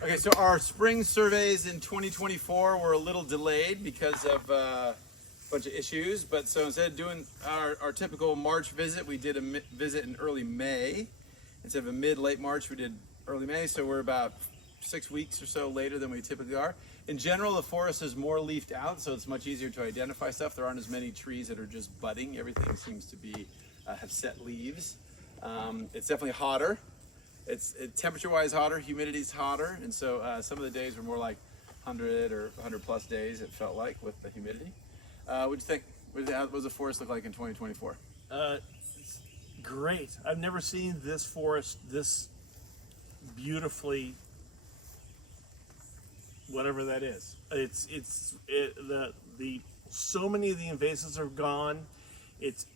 Okay, so our spring surveys in 2024 were a little delayed because of a bunch of issues. But so instead of doing our typical March visit, we did a visit in early May. Instead of a late March, we did early May. So we're about 6 weeks or so later than we typically are. In general, the forest is more leafed out, so it's much easier to identify stuff. There aren't as many trees that are just budding. Everything seems to be have set leaves. It's definitely hotter. It's temperature-wise hotter, humidity's hotter, and so some of the days were more like 100 or 100 plus days. It felt like with the humidity. What do you think? What does the forest look like in 2024? It's great. I've never seen this forest this beautifully, whatever that is. The so many of the invasives are gone. It's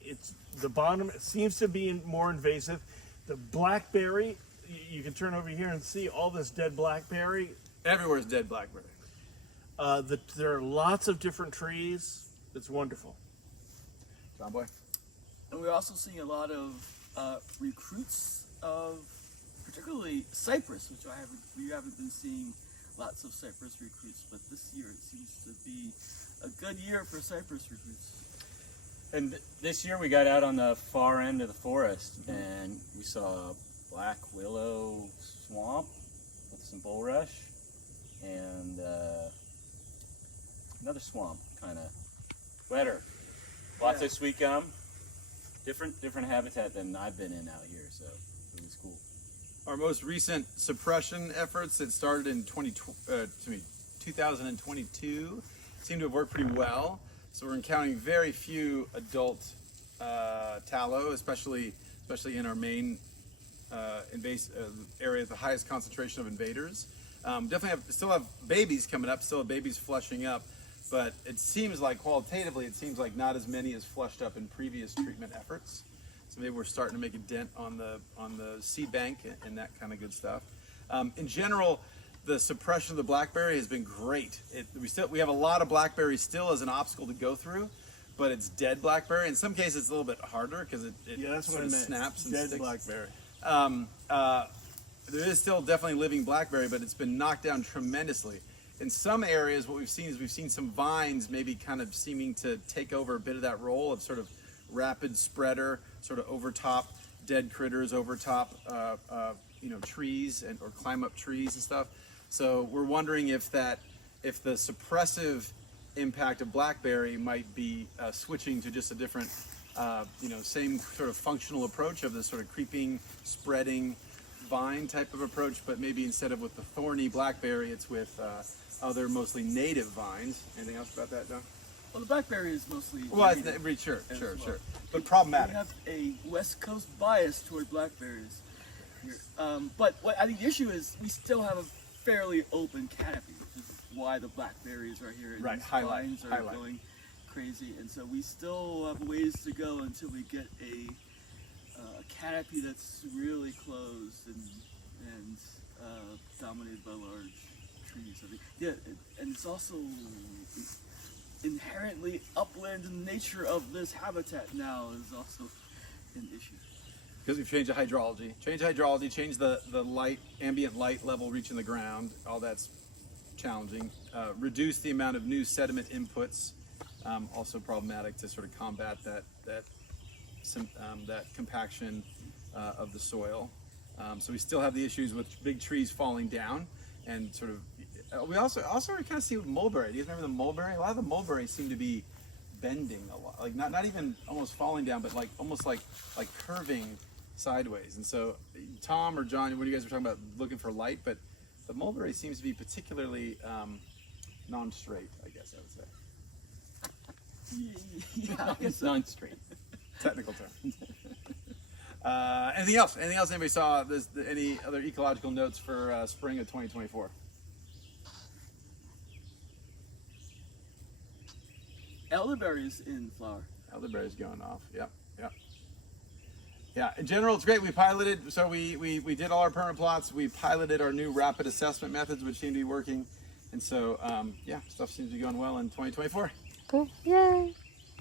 the bottom seems to be more invasive. The blackberry, you can turn over here and see all this dead blackberry. Everywhere's dead blackberry. There are lots of different trees. It's wonderful. John Boy? And we're also seeing a lot of recruits of particularly cypress, which we haven't been seeing lots of cypress recruits, but this year it seems to be a good year for cypress recruits. And this year we got out on the far end of the forest and we saw a black willow swamp with some bulrush and another swamp, kind of wetter. Lots of sweet gum. Different habitat than I've been in out here, so it was cool. Our most recent suppression efforts that started in 2022 seem to have worked pretty well. So we're encountering very few adult tallow, especially in our main area, the highest concentration of invaders. Still have babies coming up, still have babies flushing up, but it seems like qualitatively, it seems like not as many as flushed up in previous treatment efforts. So maybe we're starting to make a dent on the seed bank and that kind of good stuff. In general, the suppression of the blackberry has been great. We have a lot of blackberry still as an obstacle to go through, but it's dead blackberry. In some cases, it's a little bit harder because it That's sort what of I meant. snaps and Dead sticks. blackberry. There is still definitely living blackberry, but it's been knocked down tremendously. In some areas, what we've seen some vines maybe kind of seeming to take over a bit of that role of sort of rapid spreader, sort of overtop dead critters, overtop trees or climb up trees and stuff. So we're wondering if the suppressive impact of blackberry might be switching to just a different, same sort of functional approach of this sort of creeping, spreading vine type of approach, but maybe instead of with the thorny blackberry, it's with other mostly native vines. Anything else about that, John? Well, the blackberry is mostly native Sure, well. but problematic. We have a West Coast bias toward blackberries here. But what I think the issue is we still have a fairly open canopy, which is why the blackberries are here and these vines are going crazy. And so we still have ways to go until we get a canopy that's really closed and dominated by large trees. I mean, and it's also inherently upland, and the nature of this habitat now is also an issue. Because we've changed the hydrology. Change the light, ambient light level reaching the ground. All that's challenging. Reduce the amount of new sediment inputs. Also problematic to sort of combat that compaction of the soil. So we still have the issues with big trees falling down, and sort of. We also kind of see with mulberry. Do you guys remember the mulberry? A lot of the mulberry seem to be bending a lot, like not even almost falling down, but like almost like curving sideways. And so Tom or John, when you guys were talking about looking for light, but the mulberry seems to be particularly non-straight, I guess I would say. Yeah, It's non-straight. Technical term. Anything else? Anything else anybody saw? Any other ecological notes for spring of 2024? Elderberries in flower. Elderberry's going off. Yep. Yeah, in general, it's great. We piloted, so we did all our permanent plots. We piloted our new rapid assessment methods, which seem to be working. And so, stuff seems to be going well in 2024. Cool. Yay.